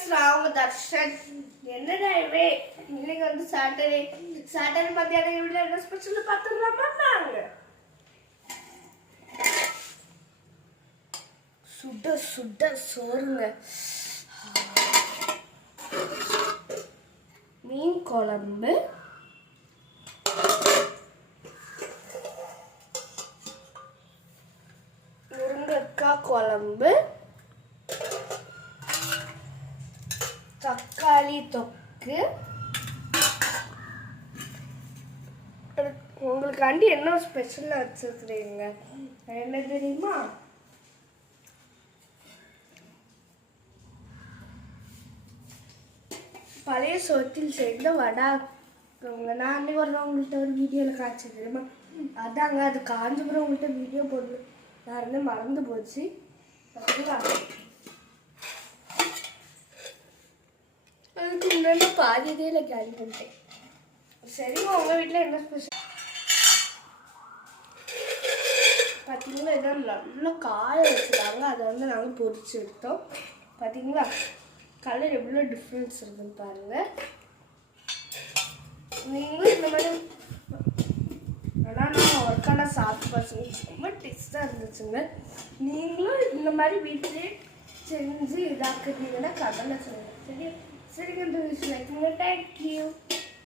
Friends, நான் உங்க தர்ஷன். என்னடா இவே இன்னைக்கு வந்து சாட்டர்டே மத்தியானம் வீட்டில் என்ன ஸ்பெஷல் பார்த்துடலாமா? நாங்க சுட சுட சோறுங்க, மீன் குழம்பு, முருங்கைக்காய் குழம்பு, தக்காளி தொக்கு. உங்களுக்காண்டி என்ன ஸ்பெஷலாக வச்சுருக்குறீங்க என்ன தெரியுமா? பழைய சோத்தில் சேர்ந்த வடை. நான் அன்னைக்கு உங்கள்கிட்ட ஒரு வீடியோவில் காய்ச்சி தெரியுமா? அதாங்க, அது காஞ்சிபுரம் உங்கள்கிட்ட வீடியோ போடல, நான் இருந்து மறந்து போச்சு. அதுக்கு முன்னாடி பாதியதே இல்லை கேரி பண்ணிட்டேன். சரிங்க, உங்கள் வீட்டில் என்ன ஸ்பெஷல் பார்த்தீங்களா? இதான் நல்லா காய வச்சுருக்காங்க, அதை வந்து நாங்கள் பொரிச்சு எடுத்தோம். பார்த்தீங்களா கலர் எவ்வளோ டிஃப்ரென்ஸ் இருக்குன்னு பாருங்கள். நீங்களும் இந்த மாதிரி, ஆனால் நான் ஒர்க்கான சாப்பிட்டு பசங்க ரொம்ப டேஸ்ட்டாக இருந்துச்சுங்க. நீங்களும் இந்த மாதிரி வீட்டிலே செஞ்சு இதாக்குறீங்கன்னா கடலை சொல்லுங்கள். சரிங்க, இந்த விஷயம் தேங்க்யூ.